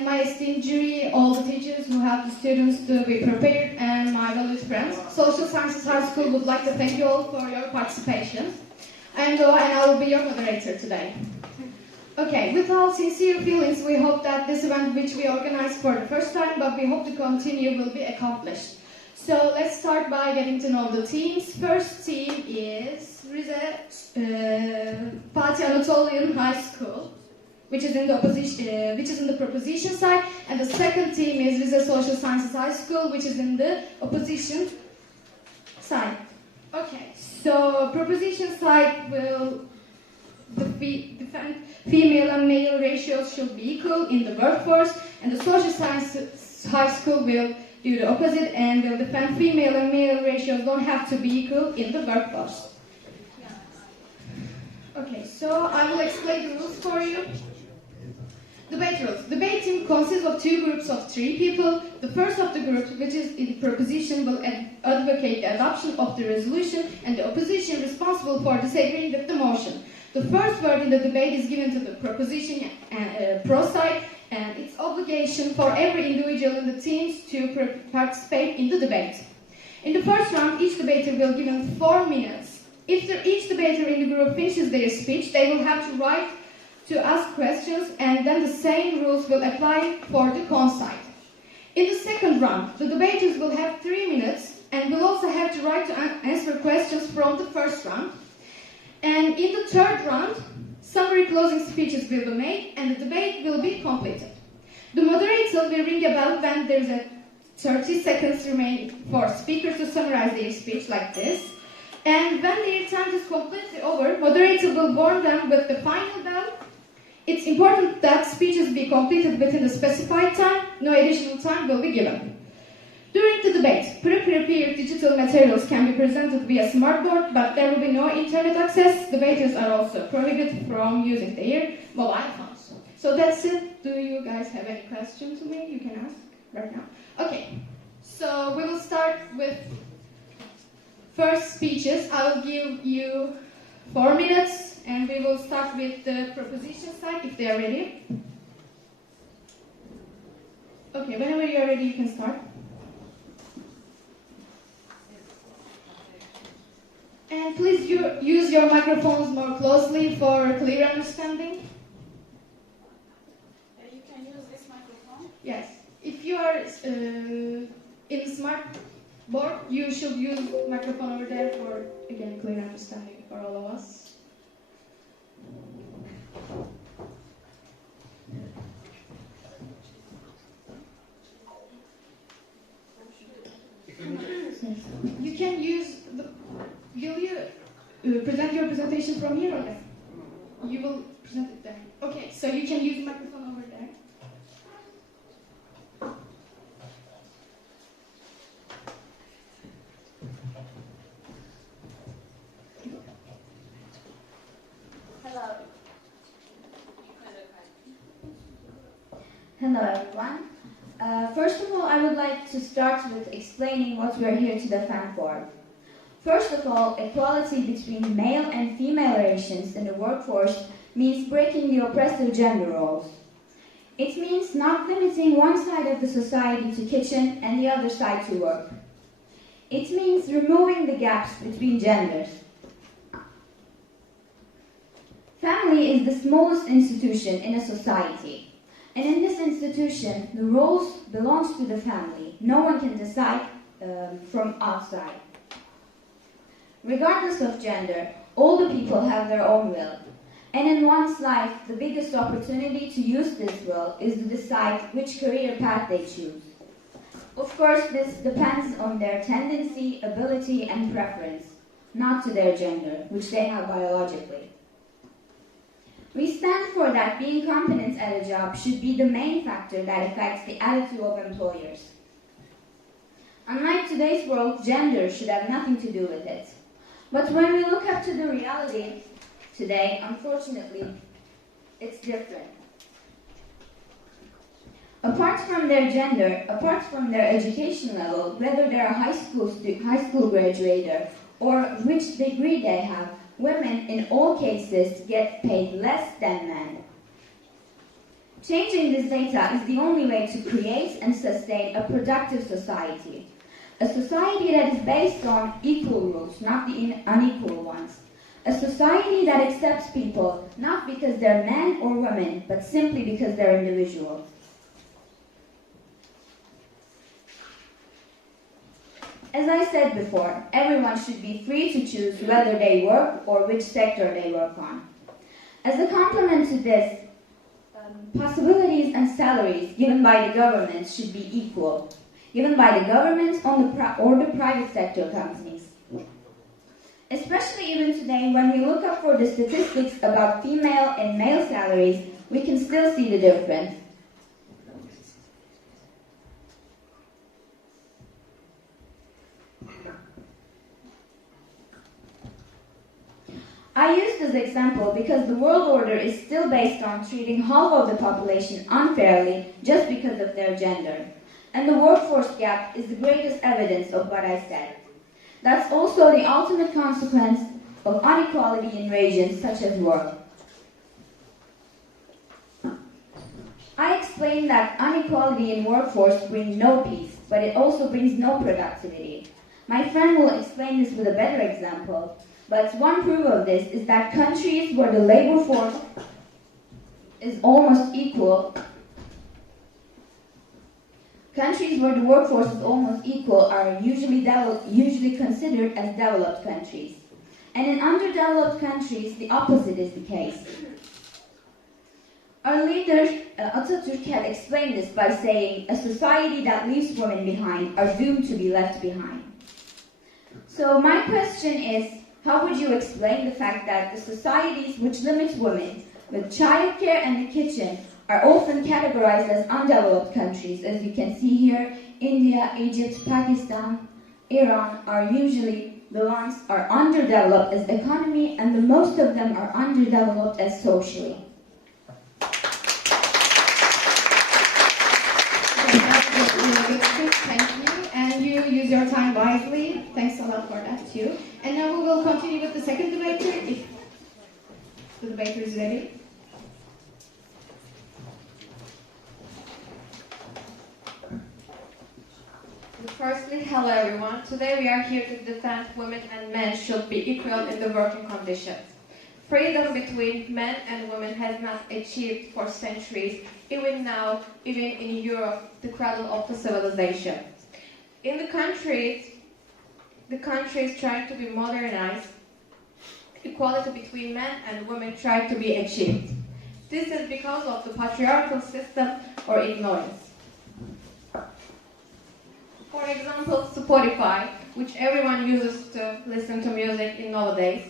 and my esteemed jury, all the teachers who help the students to be prepared, and my valued friends. Social Sciences High School would like to thank you all for your participation. I am Doğa and I will be your moderator today. Okay, with all sincere feelings, we hope that this event, which we organized for the first time, but we hope to continue, will be accomplished. So let's start by getting to know the teams. First team is Rize Fatih Anadolu High School, which is in the proposition side, and the second team is Rize Sosyal Sciences High School, which is in the opposition side. Okay, so proposition side will defend female and male ratios should be equal in the workforce, and the Social Sciences High School will do the opposite and will defend female and male ratios don't have to be equal in the workforce. Okay, so I will explain the rules for you. Debate rules. Debating consists of two groups of 3 people. The first of the groups, which is in proposition, will advocate the adoption of the resolution, and the opposition responsible for disagreeing with the motion. The first word in the debate is given to the proposition pro side, and it's obligation for every individual in the teams to participate in the debate. In the first round, each debater will be given 4 minutes. If each debater in the group finishes their speech, they will have to write to ask questions, and then the same rules will apply for the con side. In the second round, the debaters will have 3 minutes and will also have to write to answer questions from the first round. And in the third round, summary closing speeches will be made and the debate will be completed. The moderator will ring a bell when there is 30 seconds remaining for speakers to summarize their speech like this. And when their time is completely over, moderator will warn them with the final bell. It's important that speeches be completed within the specified time. No additional time will be given. During the debate, pre-prepared digital materials can be presented via smartboard, but there will be no internet access. Debaters are also prohibited from using their mobile phones. So that's it. Do you guys have any questions to me? You can ask right now. Okay, so we will start with first speeches. I will give you 4 minutes, and we will start with the proposition side if they are ready. Okay, whenever you are ready, you can start. And please use your microphones more closely for clear understanding. You can use this microphone? Yes. If you are in smart board, you should use microphone over there for, again, clear understanding for all of us. You can use the... Will you present your presentation from here or there? You will present it there. Okay, so you can use the microphone over there. Hello everyone. First of all, I would like to start with explaining what we are here to defend for. First of all, equality between male and female relations in the workforce means breaking the oppressive gender roles. It means not limiting one side of the society to kitchen and the other side to work. It means removing the gaps between genders. Family is the smallest institution in a society. And in this institution, the roles belong to the family. No one can decide from outside. Regardless of gender, all the people have their own will. And in one's life, the biggest opportunity to use this will is to decide which career path they choose. Of course, this depends on their tendency, ability, and preference, not to their gender, which they have biologically. We stand for that being competent at a job should be the main factor that affects the attitude of employers. Unlike today's world, gender should have nothing to do with it. But when we look up to the reality today, unfortunately, it's different. Apart from their gender, apart from their education level, whether they're a high school graduate or which degree they have, women in all cases get paid less than men. Changing this data is the only way to create and sustain a productive society. A society that is based on equal rules, not the unequal ones. A society that accepts people not because they're men or women, but simply because they're individuals. As I said before, everyone should be free to choose whether they work or which sector they work on. As a complement to this, possibilities and salaries given by the government should be equal, given by the government or the private sector companies. Especially even today, when we look up for the statistics about female and male salaries, we can still see the difference. I use this example because the world order is still based on treating half of the population unfairly just because of their gender. And the workforce gap is the greatest evidence of what I said. That's also the ultimate consequence of inequality in regions such as work. I explained that inequality in workforce brings no peace, but it also brings no productivity. My friend will explain this with a better example. But one proof of this is that countries where the labor force is almost equal, countries where the workforce is almost equal are usually considered as developed countries. And in underdeveloped countries, the opposite is the case. Our leader, Atatürk, had explained this by saying, a society that leaves women behind are doomed to be left behind. So my question is, how would you explain the fact that the societies which limit women with childcare and the kitchen are often categorized as undeveloped countries? As you can see here, India, Egypt, Pakistan, Iran are usually the ones are underdeveloped as economy, and the most of them are underdeveloped as socially. Thank you, and you use your time wisely. Thanks a lot for that too. And now we will continue with the second debater, if the debater is ready. Firstly, hello everyone. Today we are here to defend women and men should be equal in the working conditions. Freedom between men and women has not achieved for centuries, even now, even in Europe, the cradle of the civilization. In the countries trying to be modernized, equality between men and women tried to be achieved. This is because of the patriarchal system or ignorance. For example, Spotify, which everyone uses to listen to music in nowadays,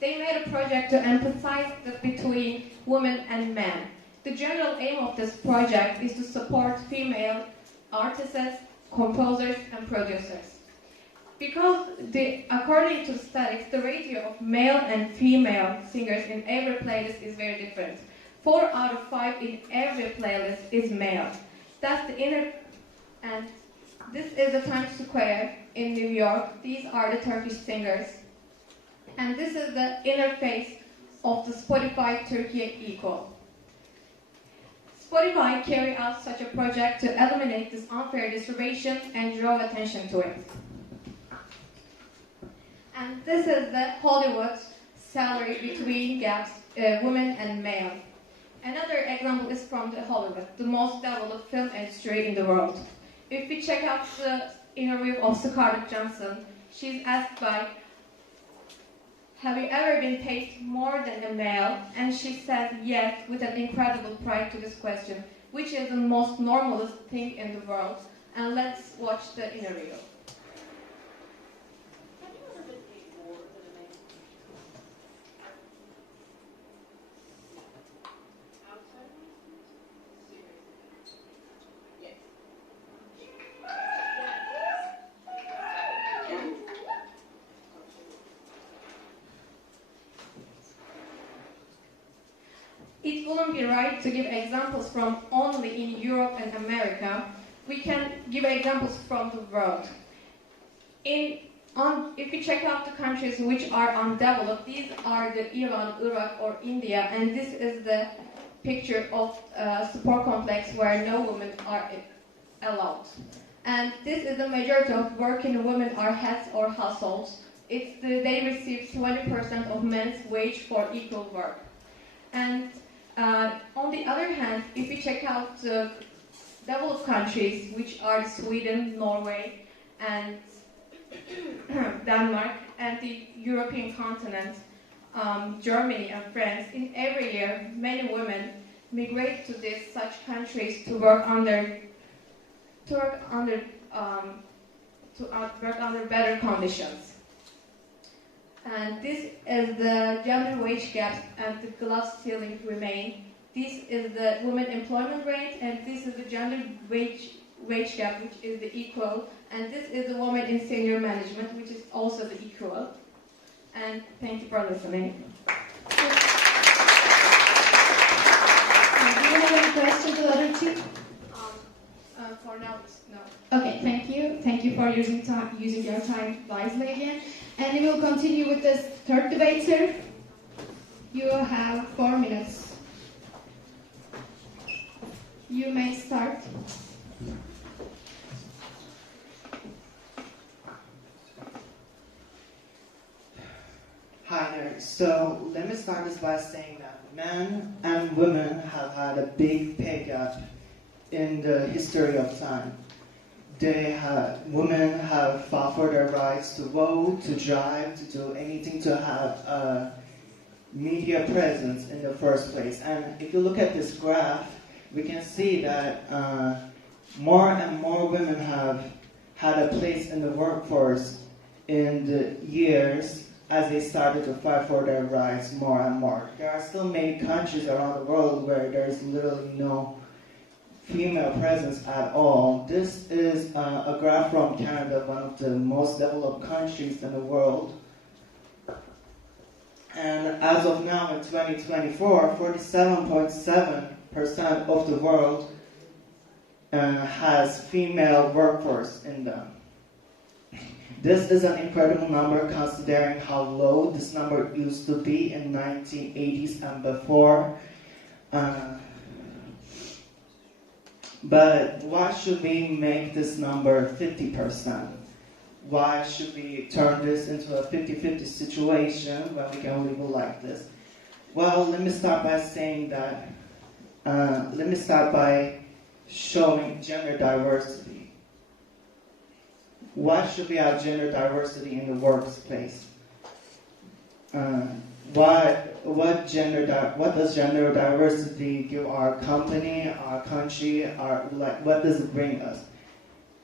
they made a project to emphasize between women and men. The general aim of this project is to support female artists, composers, and producers. Because according to studies, the ratio of male and female singers in every playlist is very different. 4 out of 5 in every playlist is male. That's the inner, and this is the Times Square in New York. These are the Turkish singers. And this is the interface of the Spotify Turkey Equal. Spotify carried out such a project to eliminate this unfair distribution and draw attention to it. And this is the Hollywood salary between gaps, women and male. Another example is from the Hollywood, the most developed film industry in the world. If we check out the interview of Scarlett Johansson, she's asked by, have you ever been paid more than a male? And she said yes, with an incredible pride to this question, which is the most normalist thing in the world. And let's watch the interview. Have you ever been paid more than a man? Outside of it? Seriously? Yes. It wouldn't be right to give examples from only in Europe and America. We can give examples from the world. If you check out the countries which are undeveloped, these are the Iran, Iraq, or India, and this is the picture of a support complex where no women are allowed. And this is the majority of working women are heads or households. They receive 20% of men's wage for equal work. And on the other hand, if we check out the developed countries, which are Sweden, Norway, and Denmark, and the European continent, Germany and France, in every year, many women migrate to such countries to work under better conditions. And this is the gender wage gap and the glass ceiling remain. This is the women employment rate, and this is the gender wage gap, which is the equal. And this is the woman in senior management, which is also the equal. And thank you for listening. Do you have any questions to the other two? For now, no. Okay, thank you. Thank you for using your time wisely again. And we will continue with this third debater. You have 4 minutes. You may start. Hi there. So let me start this by saying that men and women have had a big pay gap in the history of time. Women have fought for their rights to vote, to drive, to do anything to have a media presence in the first place. And if you look at this graph, we can see that more and more women have had a place in the workforce in the years as they started to fight for their rights more and more. There are still many countries around the world where there's literally no female presence at all. This is a graph from Canada, one of the most developed countries in the world. And as of now in 2024, 47.7% of the world has female workforce in them. This is an incredible number considering how low this number used to be in 1980s and before. But why should we make this number 50%? Why should we turn this into a 50-50 situation when we can leave it like this? Well, let me start by saying that, let me start by showing gender diversity. Why should we have gender diversity in the workplace? What does gender diversity give our company, our country, what does it bring us?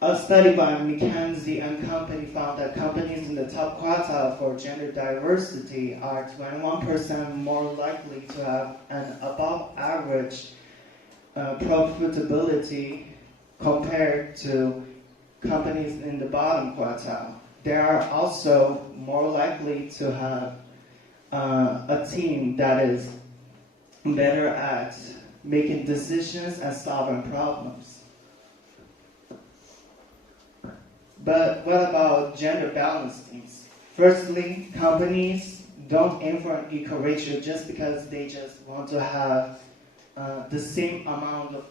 A study by McKinsey and Company found that companies in the top quartile for gender diversity are 21% more likely to have an above average profitability compared to companies in the bottom quartile. They are also more likely to have a team that is better at making decisions and solving problems. But what about gender balance teams? Firstly, companies don't aim for an equal ratio just because they just want to have the same amount of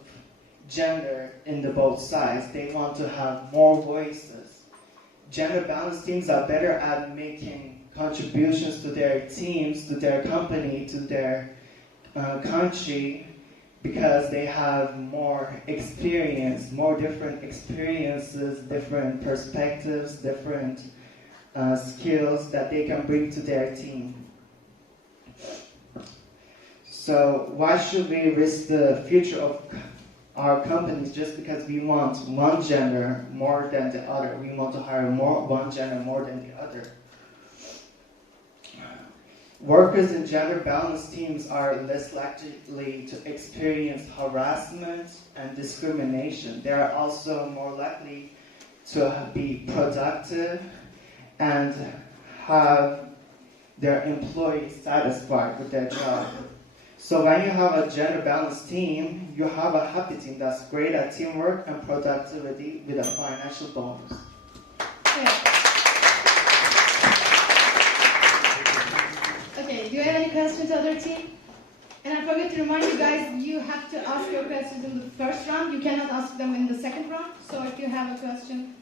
gender in the both sides. They want to have more voices. Gender balance teams are better at making contributions to their teams, to their company, to their country, because they have more experience, more different experiences, different perspectives, different skills that they can bring to their team. So why should we risk the future of our companies just because we want one gender more than the other? We want to hire one gender more than the other. Workers in gender balanced teams are less likely to experience harassment and discrimination. They are also more likely to be productive and have their employees satisfied with their job. So when you have a gender balanced team, you have a happy team that's great at teamwork and productivity with a financial bonus. Okay, do you have any questions, other team? And I forgot to remind you guys, you have to ask your questions in the first round. You cannot ask them in the second round. So if you have a question,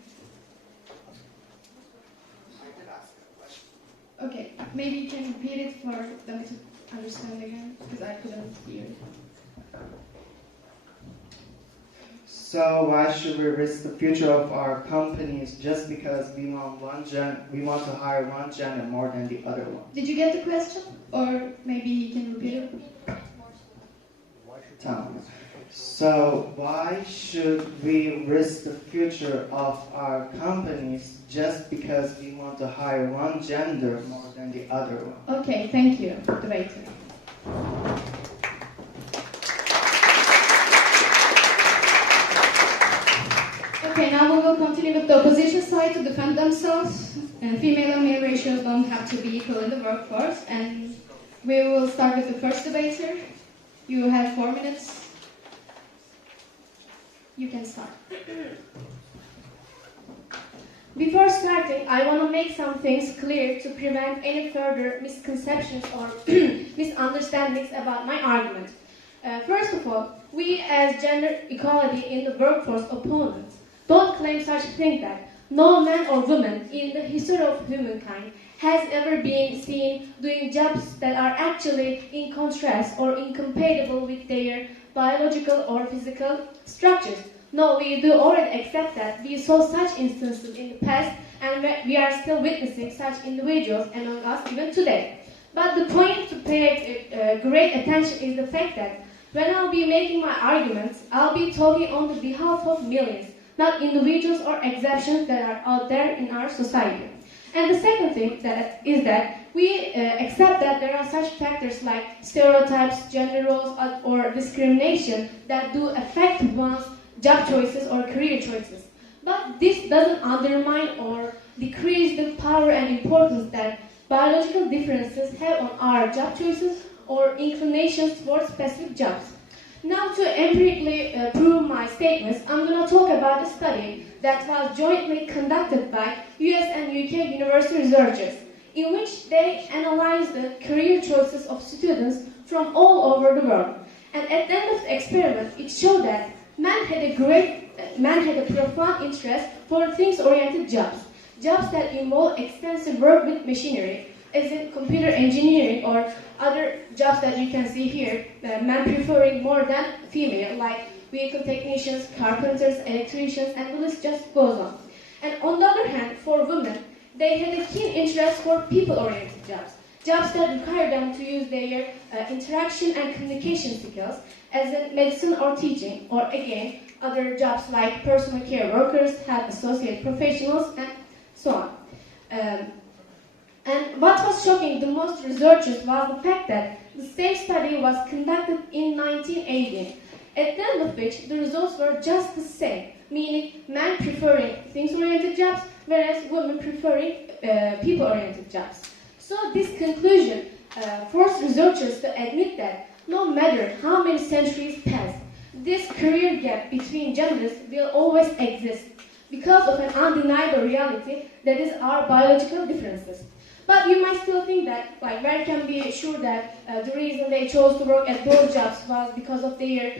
okay, maybe you can repeat it for them to understand again, because I couldn't hear it. So why should we risk the future of our companies just because we want to hire one gender more than the other one? Did you get the question? Or maybe you can repeat it? So why should we risk the future of our companies just because we want to hire one gender more than the other one? Okay, thank you, debater. Okay, now we will continue with the opposition side to defend themselves. Female and male ratios don't have to be equal in the workforce. And we will start with the first debater. You have 4 minutes. You can start. Before starting, I want to make some things clear to prevent any further misconceptions or misunderstandings about my argument. First of all, we as gender equality in the workforce opponents don't claim such a thing that no man or woman in the history of humankind has ever been seen doing jobs that are actually in contrast or incompatible with their biological or physical structures. No, we do already accept that we saw such instances in the past and we are still witnessing such individuals among us even today. But the point to pay great attention is the fact that when I'll be making my arguments, I'll be talking on the behalf of millions, not individuals or exceptions that are out there in our society. And the second thing is that we accept that there are such factors like stereotypes, gender roles, or discrimination that do affect one's job choices or career choices. But this doesn't undermine or decrease the power and importance that biological differences have on our job choices or inclinations towards specific jobs. Now, to empirically prove my statements, I'm going to talk about a study that was jointly conducted by US and UK university researchers, in which they analyzed the career choices of students from all over the world. And at the end of the experiment, it showed that men had a profound interest for things-oriented jobs, jobs that involve extensive work with machinery, as in computer engineering or other jobs that you can see here, men preferring more than female, like vehicle technicians, carpenters, electricians, and the list just goes on. And on the other hand, for women, they had a keen interest for people-oriented jobs, jobs that require them to use their interaction and communication skills, as in medicine or teaching, or again, other jobs like personal care workers, health associate professionals, and so on. And what was shocking the most researchers was the fact that the same study was conducted in 1918, at the end of which the results were just the same, meaning men preferring things-oriented jobs, whereas women preferring people-oriented jobs. So this conclusion forced researchers to admit that no matter how many centuries pass, this career gap between genders will always exist because of an undeniable reality that is our biological differences. But you might still think that, like, where can be sure that the reason they chose to work at those jobs was because of their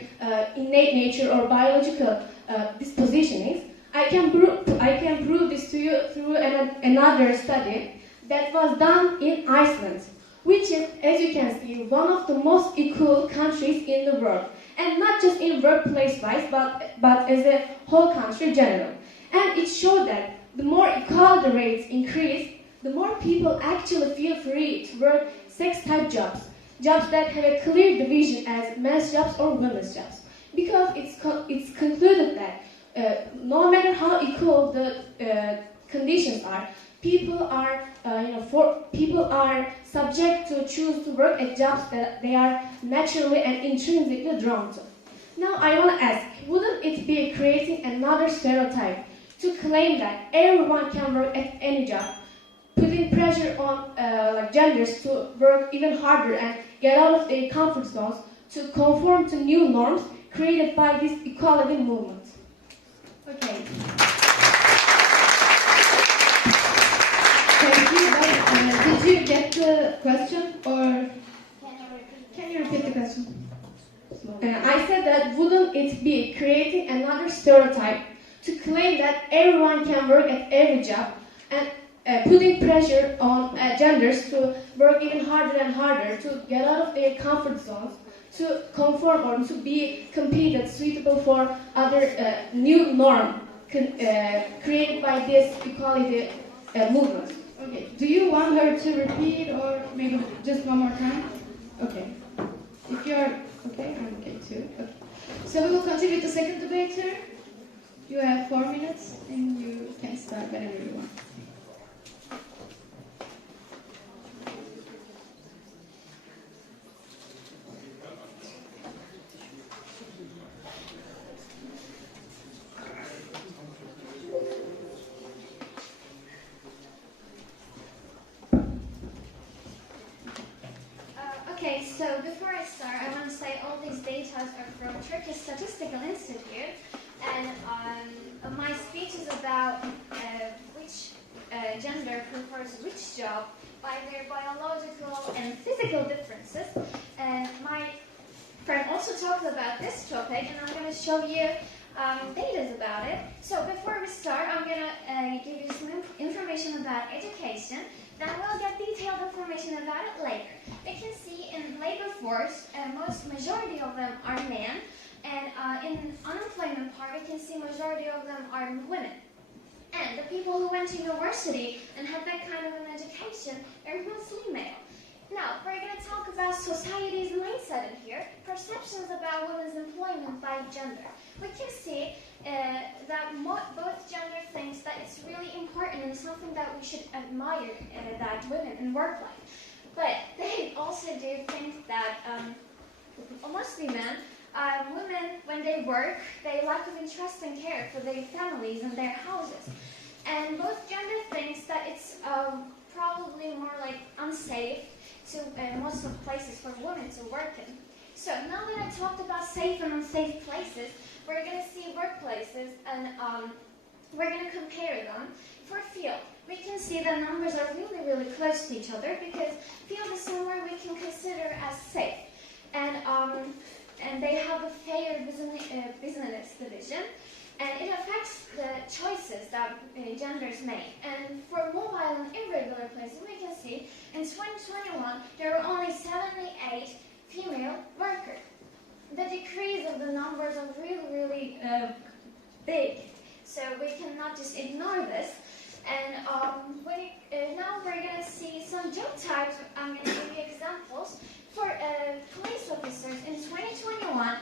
innate nature or biological dispositionings. I can prove this to you through another study that was done in Iceland, which is, as you can see, one of the most equal countries in the world. And not just in workplace-wise, but as a whole country general. And it showed that the more equality rates increase, the more people actually feel free to work sex-type jobs, jobs that have a clear division as men's jobs or women's jobs. Because it's concluded that no matter how equal the conditions are, people are subject to choose to work at jobs that they are naturally and intrinsically drawn to. Now, I want to ask, wouldn't it be creating another stereotype to claim that everyone can work at any job, putting pressure on genders to work even harder and get out of their comfort zones to conform to new norms created by this equality movement? Okay. Thank you, but did you get the question, or can you you repeat the question? I said that wouldn't it be creating another stereotype to claim that everyone can work at every job and putting pressure on genders to work even harder and harder to get out of their comfort zones, to conform or to be competed suitable for other new norm created by this equality movement. Okay. Do you want her to repeat or maybe just one more time? Okay. If you're okay, I'm okay too. Okay. So we will continue with the second debater. You have 4 minutes and you can start whenever you want. Okay, so before I start, I want to say all these data are from Turkish Statistical Institute, and my speech is about which gender prefers which job by their biological and physical differences. My friend also talked about this topic, and I'm going to show you data about it. So before we start, I'm going to give you some information about education. Then we'll get detailed information about it later. You can see in labor force, majority of them are men, and in unemployment part, we can see majority of them are women. And the people who went to university and had that kind of an education are mostly male. Now, we're going to talk about society's mindset in here, perceptions about women's employment by gender. We can see that both gender thinks that it's really important and something that we should admire that women in work life. But they also do think that, mostly men, women, when they work, they lack of interest and care for their families and their houses. And both gender thinks that it's probably more like unsafe to most of places for women to work in. So now that I talked about safe and unsafe places, we're going to see workplaces and we're going to compare them. For field, we can see the numbers are really, really close to each other because field is somewhere we can consider as safe. And they have a fair business division. And it affects the choices that genders make. And for mobile and irregular places, we can see in 2021 there were only 78 female workers. The decrease of the numbers are really, really big. So we cannot just ignore this. And now we're going to see some job types. I'm going to give you examples. For police officers in 2021,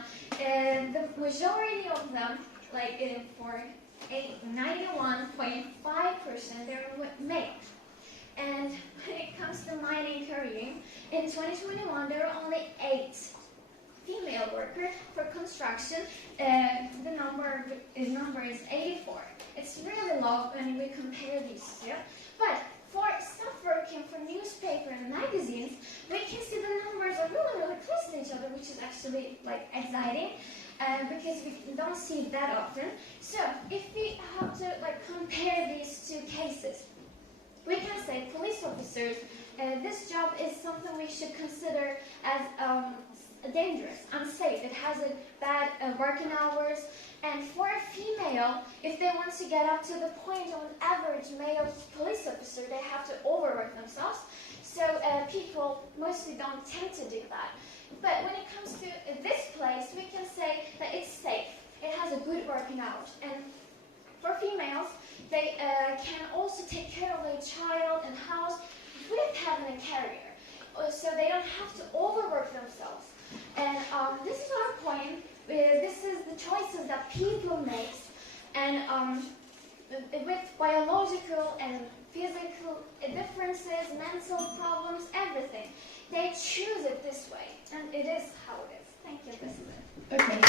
the majority of them, for 91.5%, they're male. And when it comes to mining carrying, in 2021 there were only 8 female workers. For construction, the number is 84. It's really low when we compare these two. But for staff working for newspaper and magazines, we can see the numbers are really, really close to each other, which is actually exciting. Because we don't see it that often. So if we have to compare these two cases, we can say police officers, this job is something we should consider as dangerous, unsafe. It has a bad working hours. And for a female, if they want to get up to the point of an average male police officer, they have to overwork themselves. So people mostly don't tend to do that. But when it comes to this place, we can say that it's safe. It has a good working hours. And for females, they can also take care of their child and house with having a career. So they don't have to overwork themselves. And this is our point. This is the choices that people make. And with biological and physical differences, mental problems, everything, they choose it this way. And it is how it is. Thank you. This is it. Okay.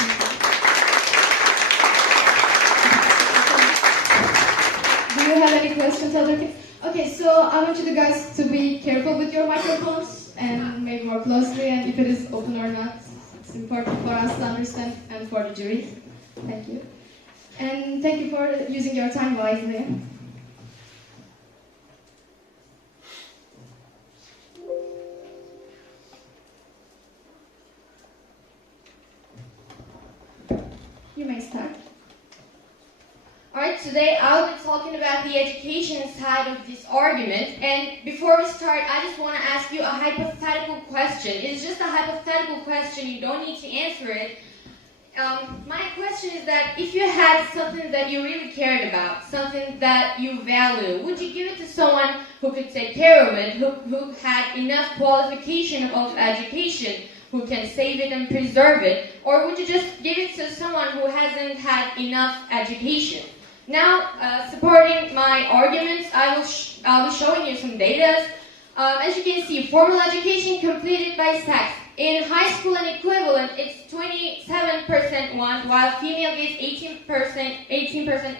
Do you have any questions, other kids? Okay, so I want you guys to be careful with your microphones and maybe more closely, and if it is open or not, it's important for us to understand and for the jury. Thank you. And thank you for using your time wisely. You may start. Alright, today I'll be talking about the education side of this argument. And before we start, I just want to ask you a hypothetical question. It's just a hypothetical question, you don't need to answer it. My question is that if you had something that you really cared about, something that you value, would you give it to someone who could take care of it, who had enough qualification of education, who can save it and preserve it, or would you just give it to someone who hasn't had enough education? Now, supporting my arguments, I'll be showing you some data. As you can see, formal education completed by sex. In high school and equivalent, it's 27% one, while female gets 18%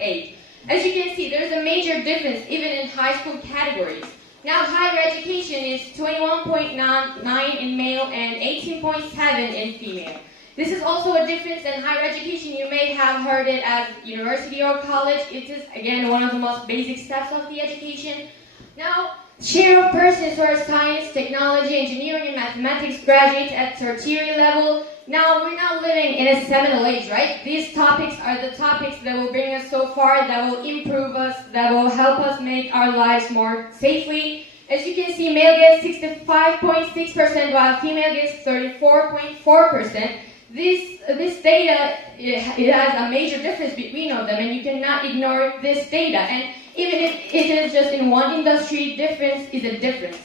age. As you can see, there's a major difference even in high school categories. Now, higher education is 21.9 in male and 18.7 in female. This is also a difference in higher education. You may have heard it as university or college. It is, again, one of the most basic steps of the education. Now, share of persons who are science, technology, engineering, and mathematics graduates at tertiary level. Now, we're not living in a seminal age, right? These topics are the topics that will bring us so far, that will improve us, that will help us make our lives more safely. As you can see, male gets 65.6%, while female gets 34.4%. This data, it has a major difference between of them, and you cannot ignore this data. And even if it is just in one industry, difference is a difference.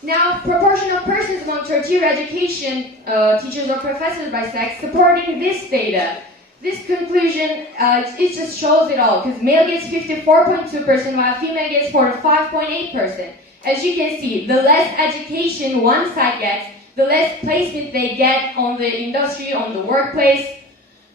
Now, proportion of persons among tertiary education, teachers or professors by sex, supporting this data. This conclusion, it just shows it all, because male gets 54.2%, while female gets 45.8%. As you can see, the less education one side gets, the less placement they get on the industry, on the workplace.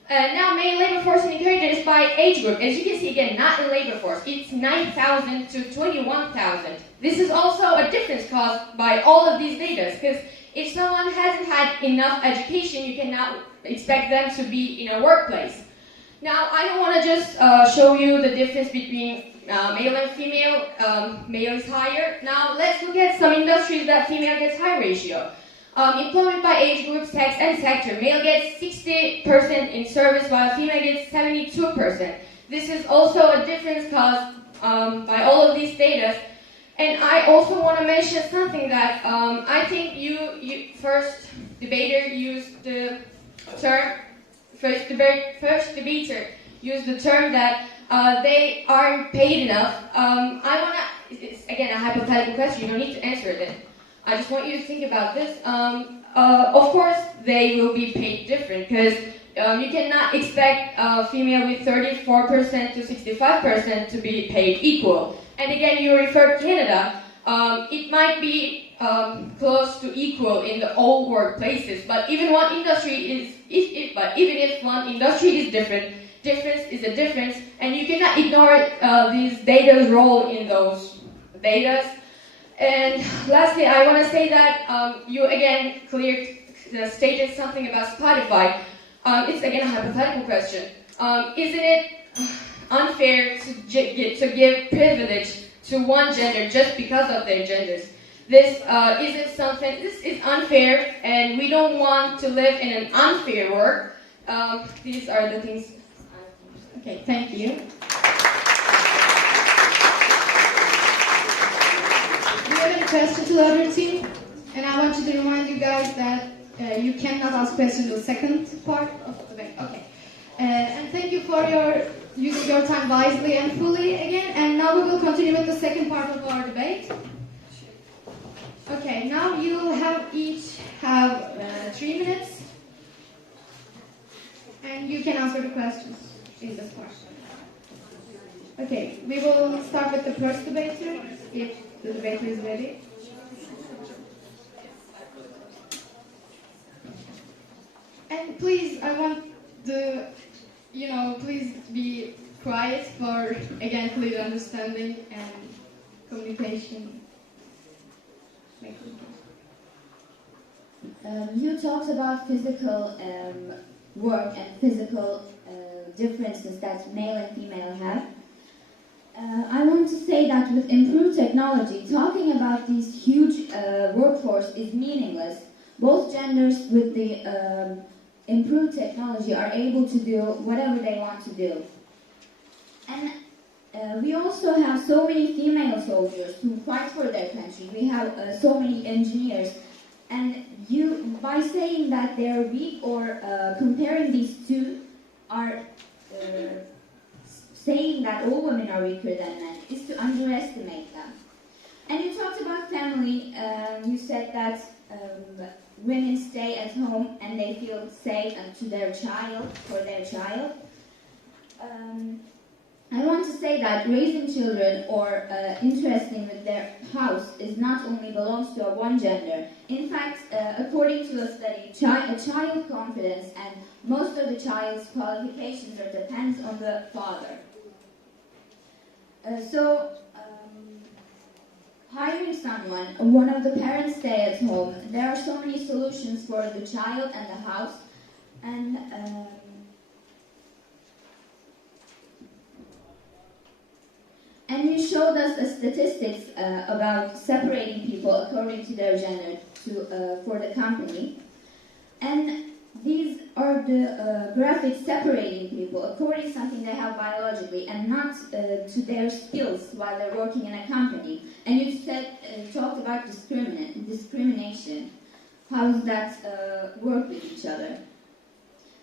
Now, male labor force indicators by age group. As you can see, again, not in labor force. It's 9,000 to 21,000. This is also a difference caused by all of these data, because if someone hasn't had enough education, you cannot expect them to be in a workplace. Now, I don't want to just show you the difference between male and female. Male is higher. Now, let's look at some industries that female gets high ratio. Employment by age group, sex, and sector. Male gets 60% in service, while female gets 72%. This is also a difference caused by all of these data. And I also want to mention something that I think you first debater used the term, first debater used the term that they aren't paid enough. I want to, it's again a hypothetical question, you don't need to answer it. I just want you to think about this. Of course, they will be paid different, because you cannot expect a female with 34% to 65% to be paid equal. And again, you refer to Canada. It might be close to equal in the all workplaces, but even one industry is, even if one industry is different, difference is a difference, and you cannot ignore these data's role in those data. And lastly, I want to say that you again stated something about Spotify. It's again a hypothetical question. Isn't it unfair to give privilege to one gender just because of their genders? This is unfair, and we don't want to live in an unfair world. These are the things. Okay, thank you. Do you have any questions to the other team? And I want to remind you guys that you cannot ask questions in the second part of the debate. Okay. And thank you for using your time wisely and fully again. And now we will continue with the second part of our debate. Okay, now you each have 3 minutes. And you can answer the questions in this part. Okay, we will start with the first debater, if the debater is ready. And please, I want please be quiet for, again, clear understanding and communication. You talked about physical work and physical differences that male and female have. I want to say that with improved technology, talking about these huge workforce is meaningless. Both genders with the improved technology, are able to do whatever they want to do. And we also have so many female soldiers who fight for their country. We have so many engineers. And you, by saying that they are weak or comparing these two, are saying that all women are weaker than men, is to underestimate them. And you talked about family. You said that women stay at home and they feel safe to their child, for their child. I want to say that raising children or interesting with their house is not only belongs to one gender. In fact, according to a study, a child's confidence and most of the child's qualifications are depends on the father. Hiring someone, one of the parents stay at home. There are so many solutions for the child and the house, and you showed us the statistics about separating people according to their gender for the company. And these are the graphics separating people according to something they have biologically and not to their skills while they're working in a company. And you said, talked about discrimination. How does that work with each other?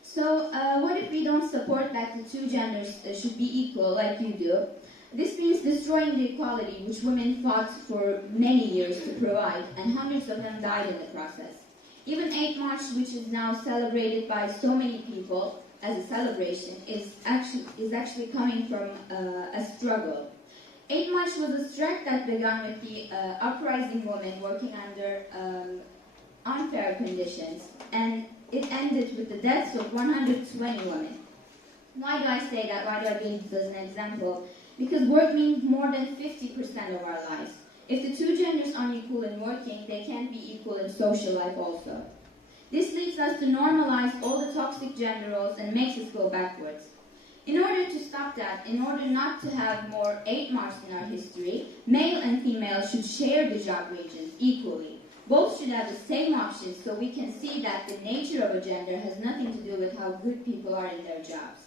So what if we don't support that the two genders should be equal like you do? This means destroying the equality which women fought for many years to provide, and hundreds of them died in the process. Even 8 March, which is now celebrated by so many people as a celebration, is actually coming from a struggle. 8 March was a strike that began with the uprising women working under unfair conditions, and it ended with the deaths of 120 women. Why do I say that? Why do I give this as an example? Because work means more than 50% of our lives. If the two genders are equal in working, they can't be equal in social life also. This leads us to normalize all the toxic gender roles and makes us go backwards. In order to stop that, in order not to have more 8 March in our history, male and female should share the job wages equally. Both should have the same options so we can see that the nature of a gender has nothing to do with how good people are in their jobs.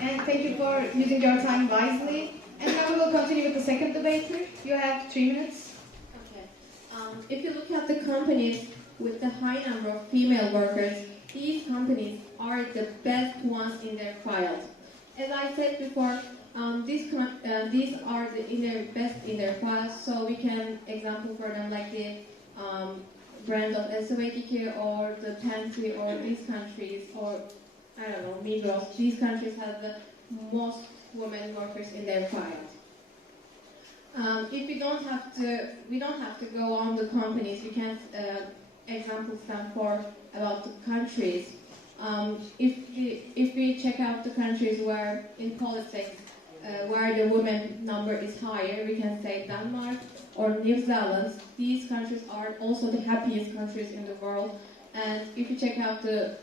And thank you for using your time wisely. And now we will continue with the second debater. You have 3 minutes. Okay. If you look at the companies with the high number of female workers, these companies are the best ones in their field. As I said before, these are best in their field, so we can example for them like the brand of SOA2 or the Pantry or these countries or I don't know, Migros. These countries have the most women workers in their field. If we don't have to go on the companies. We can examples them for about the countries. If we check out the countries where in politics where the women number is higher, we can say Denmark or New Zealand. These countries are also the happiest countries in the world. And if you check out the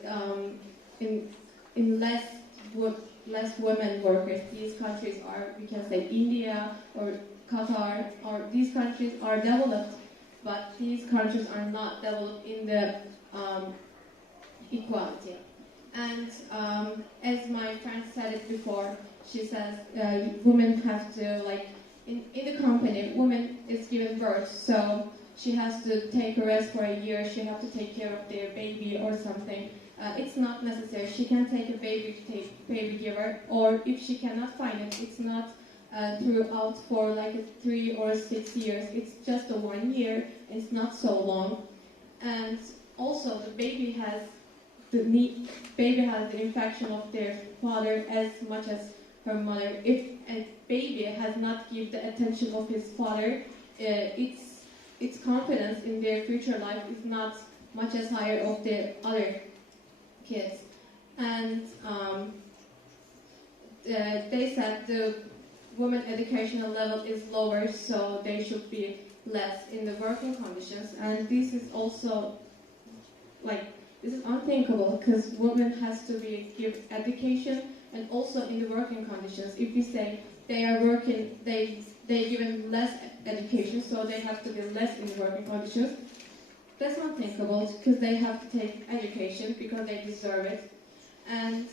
in less women workers, these countries are, we can say India or Qatar, or these countries are developed, but these countries are not developed in the equality. And as my friend said it before, she says women have to, like, in the company, woman is given birth, so she has to take a rest for a year, she has to take care of their baby or something. It's not necessary. She can take a baby giver, or if she cannot find it, it's not throughout for like 3 or 6 years. It's just a 1 year. It's not so long. And also, the baby has the infection of their father as much as her mother. If a baby has not given the attention of his father, its confidence in their future life is not much as higher of the other kids. And they said the women educational level is lower, so they should be less in the working conditions. And this is also this is unthinkable, because women has to be give education and also in the working conditions. If we say they are working, they they given less education, so they have to be less in working conditions. That's unthinkable because they have to take education because they deserve it. And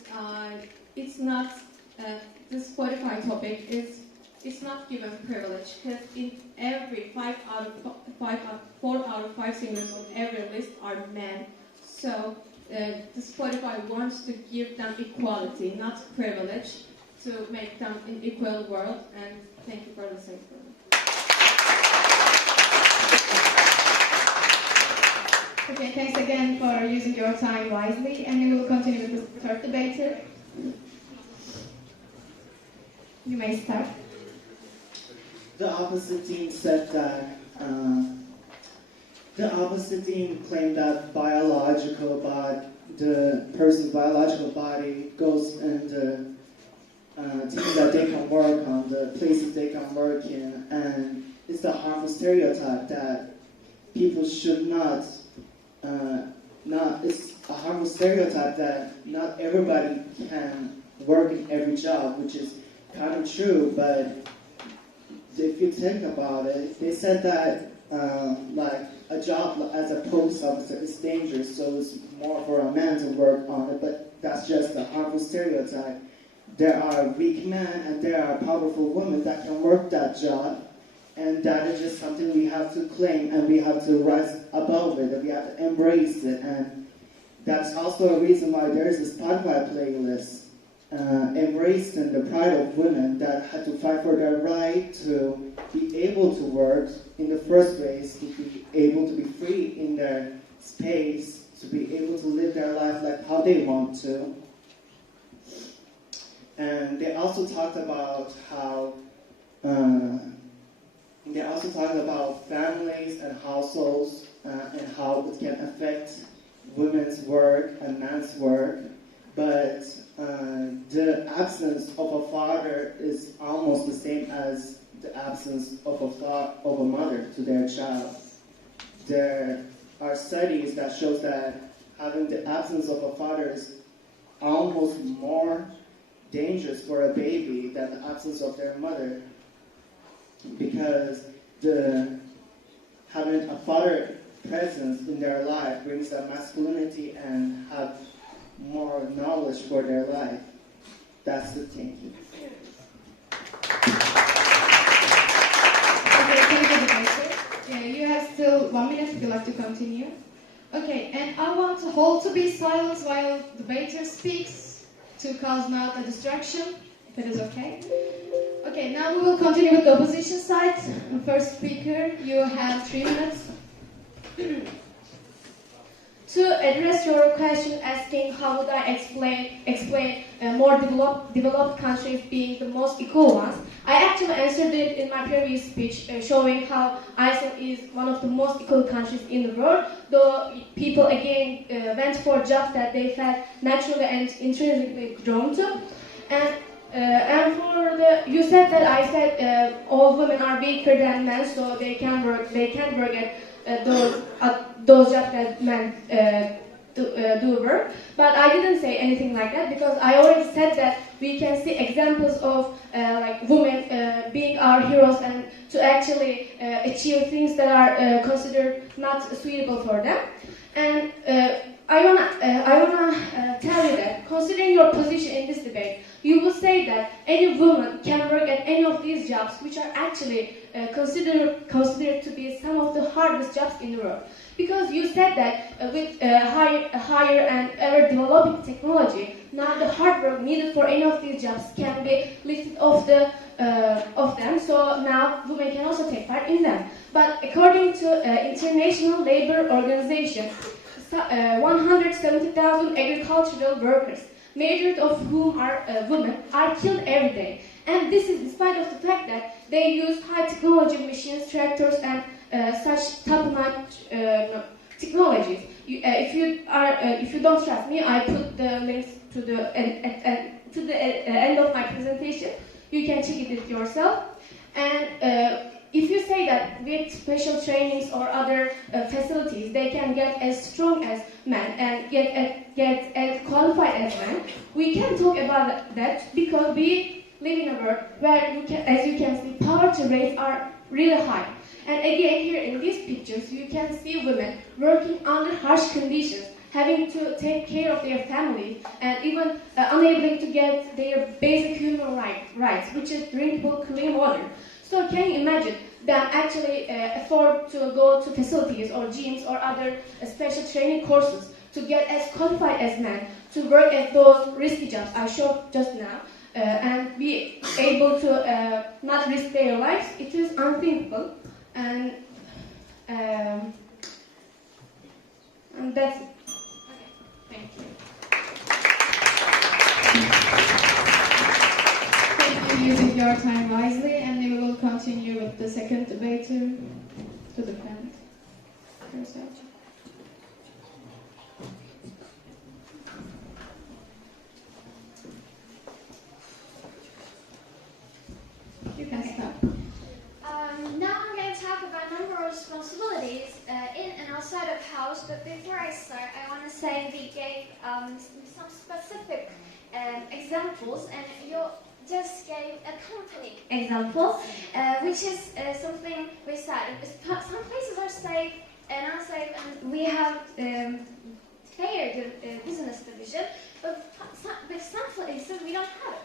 it's not, the Spotify topic is, it's not given privilege because in every 4 out of 5 singers on every list are men. So the Spotify wants to give them equality, not privilege, to make them an equal world. And thank you for listening to me. Okay, thanks again for using your time wisely, and we will continue with the third debater. You may start. The opposite team said that the opposite team claimed that the person's biological body goes in the team that they can work on, the places they can work in, and it's the harmful stereotype that people should it's a harmful stereotype that not everybody can work in every job, which is kind of true, but if you think about it, they said that like a job as a police officer is dangerous, so it's more for a man to work on it, but that's just a harmful stereotype. There are weak men and there are powerful women that can work that job, and that is just something we have to claim, and we have to rise above it, and we have to embrace it. And that's also a reason why there is a Spotify playlist embracing the pride of women that had to fight for their right to be able to work in the first place, to be able to be free in their space, to be able to live their life like how they want to. And they also talked about how families and households and how it can affect women's work and men's work, but the absence of a father is almost the same as the absence of a mother to their child. There are studies that show that having the absence of a father is almost more dangerous for a baby than the absence of their mother, because having a father presence in their life brings them masculinity and have more knowledge for their life. That's the thing. Okay, thank you, Professor. Yeah, you have still 1 minute if you'd like to continue. Okay, and I want the hall to be silent while the debater speaks to cause not a distraction, if it is okay. Okay, now we will continue with the opposition side. The first speaker, you have 3 minutes. To address your question asking how would I explain more developed countries being the most equal ones, I actually answered it in my previous speech, showing how Iceland is one of the most equal countries in the world, though people again went for jobs that they felt naturally and intrinsically drawn to. And for you said that I said all women are weaker than men, so they can work at those jobs that men do work. But I didn't say anything like that because I already said that we can see examples of like women being our heroes and to actually achieve things that are considered not suitable for them. And I wanna tell you that considering your position in this debate, you will say that any woman can work at any of these jobs, which are actually considered to be some of the hardest jobs in the world. Because you said that with higher and ever-developing technology, now the hard work needed for any of these jobs can be lifted off them. So now women can also take part in them. But according to International Labour Organization, 170,000 agricultural workers, majority of whom are women, are killed every day. And this is despite of the fact that they use high technology machines, tractors, and such top-notch technologies. If you don't trust me, I put the links to the end of my presentation. You can check it yourself. And if you say that with special trainings or other facilities, they can get as strong as men and get as qualified as men, we can talk about that because we live in a world where, as you can see, poverty rates are really high. And again, here in these pictures, you can see women working under harsh conditions, having to take care of their families, and even unable to get their basic human rights, which is drinkable clean water. So can you imagine them actually afford to go to facilities or gyms or other special training courses to get as qualified as men, to work at those risky jobs I showed just now, and be able to not risk their lives? It is unthinkable, and that's it. Thank you. Thank you, using your time wisely, and we will continue with the second debater to defend herself. You can start. Now I'm going to talk about a number of responsibilities in and outside of house, but before I start, I want to say we gave some specific examples, and you just gave a complete example, which is something we said. Some places are safe and unsafe, and we have fair business division, but with some places we don't have it.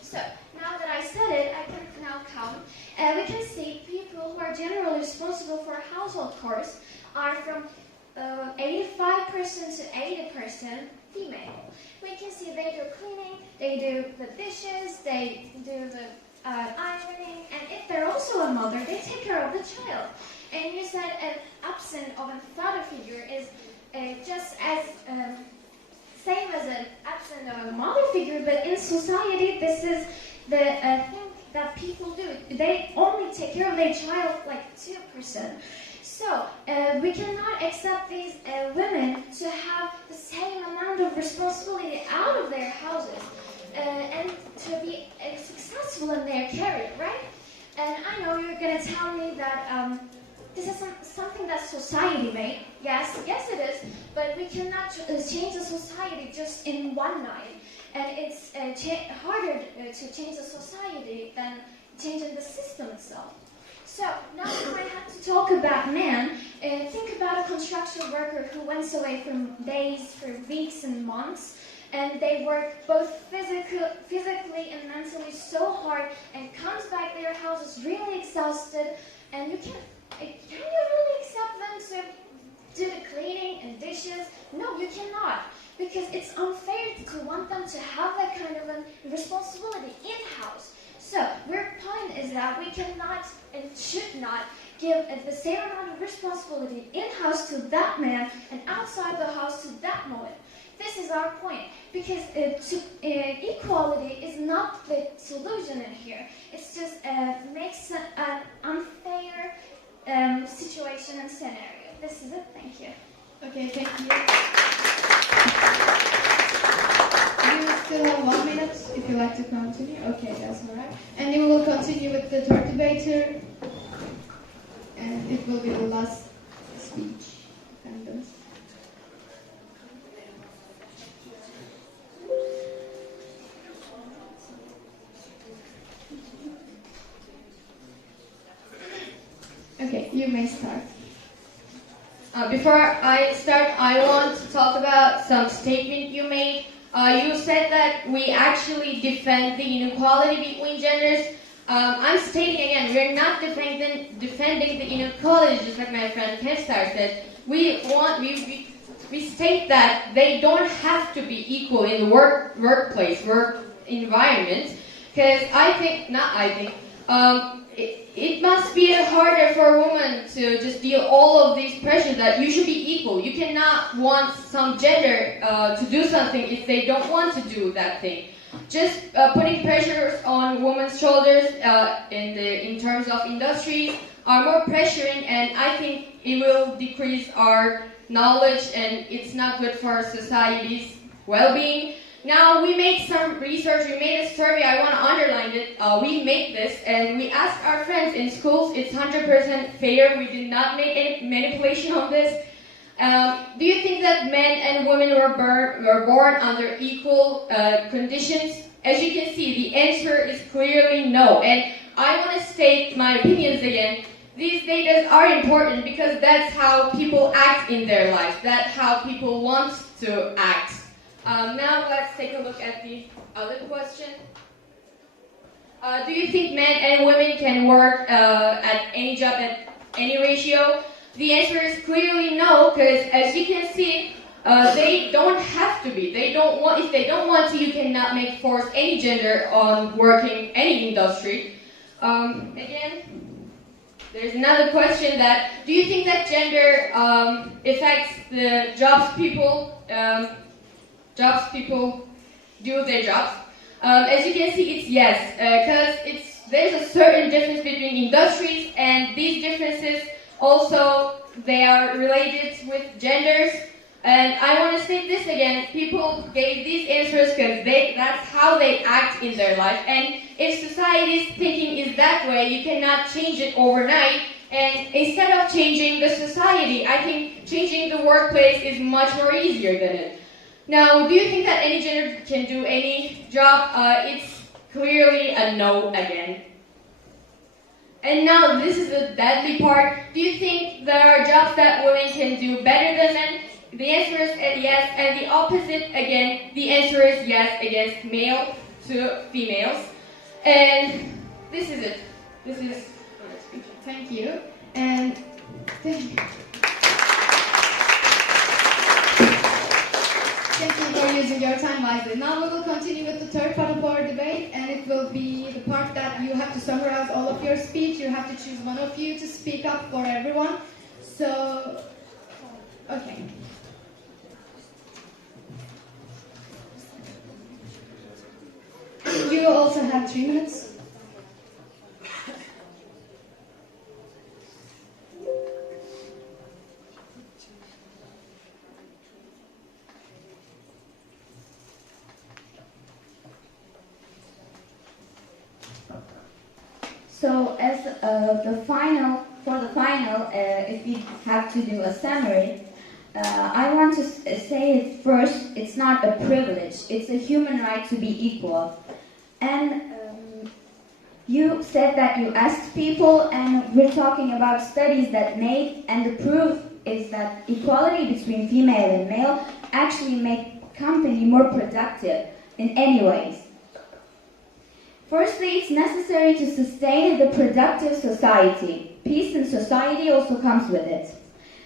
So, now that I said it, I can now count. We can see people who are generally responsible for household chores are from 85% to 80% female. We can see they do cleaning, they do the dishes, they do the ironing, and if they're also a mother, they take care of the child. And you said an absence of a father figure is just as same as an absence of a mother figure, but in society, this is the thing that people do. They only take care of their child like 2%. So, we cannot accept these women to have the same amount of responsibility out of their houses and to be successful in their career, right? And I know you're going to tell me that this is something that society made. Yes, it is. But we cannot change the society just in one night. And it's harder to change the society than changing the system itself. So now we might have to talk about men. Think about a construction worker who went away from days for weeks and months. And they work both physically and mentally so hard and comes back to their houses really exhausted. And can you really accept them to do the cleaning and dishes? No, you cannot. Because it's unfair to want them to have that kind of a responsibility in-house. So, our point is that we cannot and should not give the same amount of responsibility in-house to that man and outside the house to that woman. This is our point. Because equality is not the solution in here. It's just makes an unfair situation and scenario. This is it. Thank you. Okay, thank you. You still have 1 minute if you like to continue. Okay, that's all right. And we will continue with the third debater. And it will be the last speech. Okay, you may start. Before I start, I want to talk about some statement you made. You said that we actually defend the inequality between genders. I'm stating again, we're not defending the inequality, just like my friend Kestar said. We state that they don't have to be equal in the workplace, work environment. Because it must be harder for a woman to just deal all of these pressures that you should be equal. You cannot want some gender to do something if they don't want to do that thing. Just putting pressures on women's shoulders in terms of industries are more pressuring, and I think it will decrease our knowledge, and it's not good for society's well-being. Now, we made some research, we made a survey, I want to underline it. We made this, and we asked our friends in schools, it's 100% fair, we did not make any manipulation on this. Do you think that men and women were born under equal conditions? As you can see, the answer is clearly no. And I want to state my opinions again. These data are important because that's how people act in their lives. That's how people want to act. Now let's take a look at the other question. Do you think men and women can work at any job at any ratio? The answer is clearly no, because as you can see, they don't have to be. They don't want. If they don't want to, you cannot force any gender on working any industry. Again, there's another question that, do you think that gender affects the jobs people do their jobs? As you can see, it's yes, because there's a certain difference between industries, and these differences also, they are related with genders. And I want to state this again, people gave these answers because that's how they act in their life. And if society's thinking is that way, you cannot change it overnight. And instead of changing the society, I think changing the workplace is much more easier than it. Now, do you think that any gender can do any job? It's clearly a no again. And now, this is the deadly part. Do you think there are jobs that women can do better than men? The answer is yes, and the opposite again, the answer is yes against male to females. And this is it. This is my speech. Thank you. And thank you. Thank you for using your time wisely. Now we will continue with the third part of our debate, and it will be the part that you have to summarize all of your speech. You have to choose one of you to speak up for everyone. So, okay. You also have 3 minutes. So, as the final, if we have to do a summary, I want to say it first, it's not a privilege, it's a human right to be equal. And you said that you asked people, and we're talking about studies that made, and the proof is that equality between female and male actually make company more productive in any ways. Firstly, it's necessary to sustain the productive society. Peace in society also comes with it.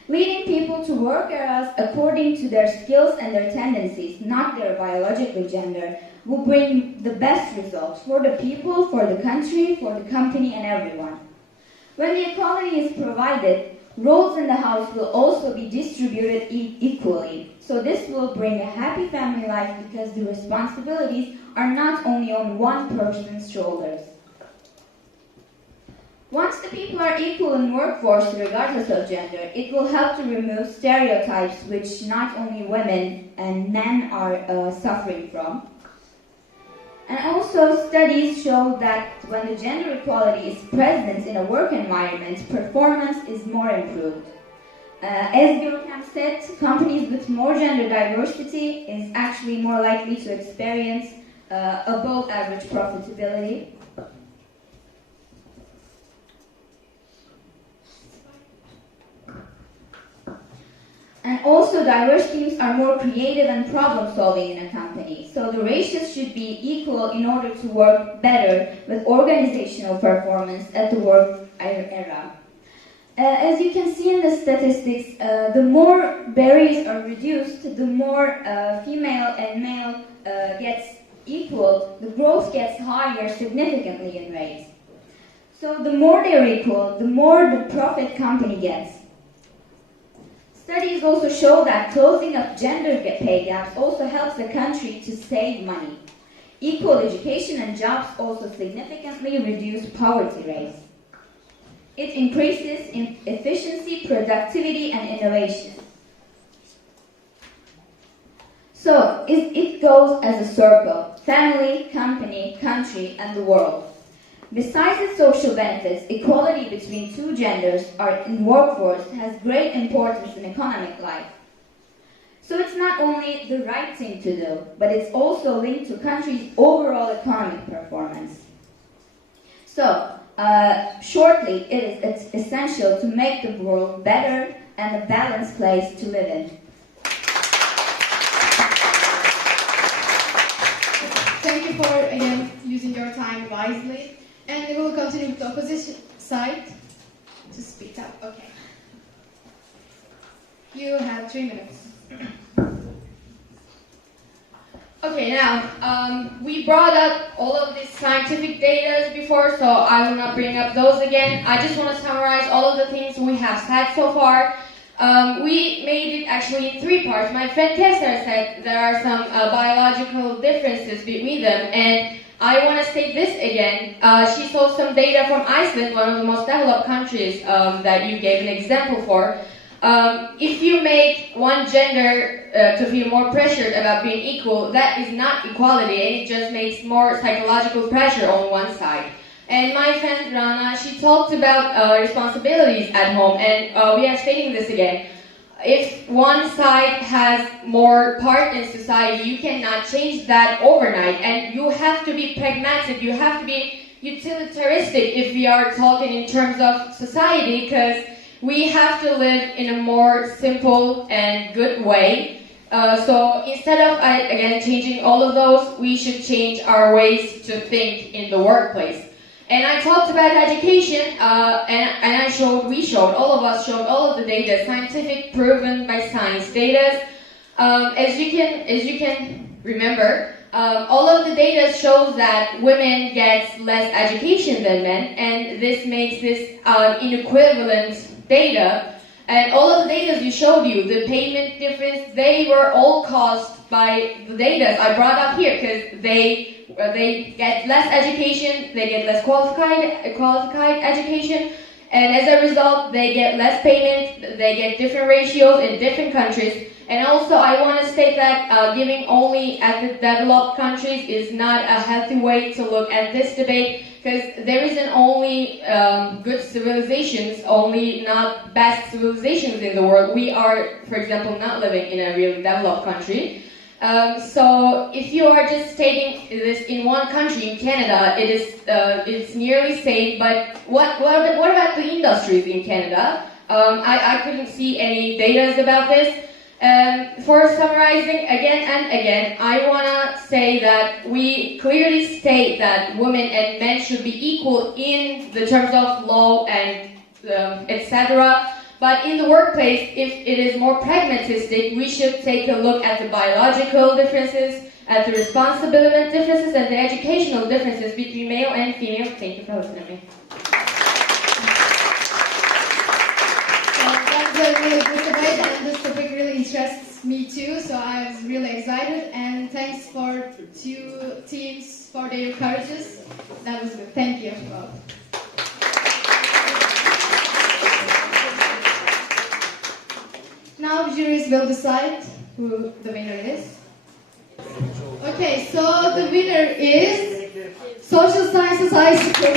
Leading people to work areas according to their skills and their tendencies, not their biological gender, will bring the best results for the people, for the country, for the company, and everyone. When the equality is provided, roles in the house will also be distributed equally. So this will bring a happy family life because the responsibilities are not only on one person's shoulders. Once the people are equal in workforce regardless of gender, it will help to remove stereotypes which not only women and men are suffering from. And also studies show that when the gender equality is present in a work environment, performance is more improved. As Görkem said, companies with more gender diversity is actually more likely to experience above average profitability. And also diverse teams are more creative and problem solving in a company. So the ratios should be equal in order to work better with organizational performance at the work era. As you can see in the statistics, the more barriers are reduced, the more female and male gets equal, the growth gets higher significantly in rates. So the more they're equal, the more the profit company gets. Studies also show that closing up gender pay gaps also helps the country to save money. Equal education and jobs also significantly reduce poverty rates. It increases in efficiency, productivity, and innovation. So, it goes as a circle: family, company, country, and the world. Besides its social benefits, equality between two genders in workforce has great importance in economic life. So it's not only the right thing to do, but it's also linked to countries' overall economic performance. So, shortly, it's essential to make the world better and a balanced place to live in. Thank you for, again, using your time wisely. And we will continue with the opposition side to speak up. Okay. You have 3 minutes. Okay, now, we brought up all of these scientific data before, so I will not bring up those again. I just want to summarize all of the things we have said so far. We made it actually in 3 parts. My friend Kessler said there are some biological differences between them, and I want to state this again. She saw some data from Iceland, one of the most developed countries that you gave an example for. If you make one gender to feel more pressured about being equal, that is not equality, and it just makes more psychological pressure on one side. And my friend Rana, she talked about responsibilities at home, and we are stating this again. If one side has more part in society, you cannot change that overnight, and you have to be pragmatic, you have to be utilitaristic if we are talking in terms of society, because we have to live in a more simple and good way. So instead of, again, changing all of those, we should change our ways to think in the workplace. And I talked about education, and we showed, all of us showed all of the data, scientific, proven by science data. As you can remember, all of the data shows that women get less education than men, and this makes this inequivalent data. And all of the data you showed you, the payment difference, they were all caused by the data I brought up here, because they get less education, they get less qualified education, and as a result, they get less payment, they get different ratios in different countries. And also, I want to state that giving only at the developed countries is not a healthy way to look at this debate, because there isn't only good civilizations, only not best civilizations in the world. We are, for example, not living in a really developed country. So if you are just stating this in one country, in Canada, it's nearly safe, but what about the industries in Canada? I couldn't see any data about this. For summarizing again and again, I want to say that we clearly state that women and men should be equal in the terms of law and etc. But in the workplace, if it is more pragmatistic, we should take a look at the biological differences, at the responsibility differences, and the educational differences between male and female. Thank you for listening to me. That's a really good debate, and this topic really interests me too, so I was really excited, and thanks for 2 teams for their courages. That was good. Thank you both. Now juries will decide who the winner is. Okay, so the winner is Social Sciences High School.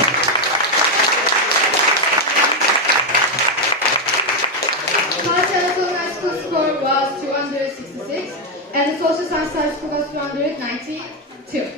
Fatih Anadolu High School score was 266, and the Social Science High School was 292.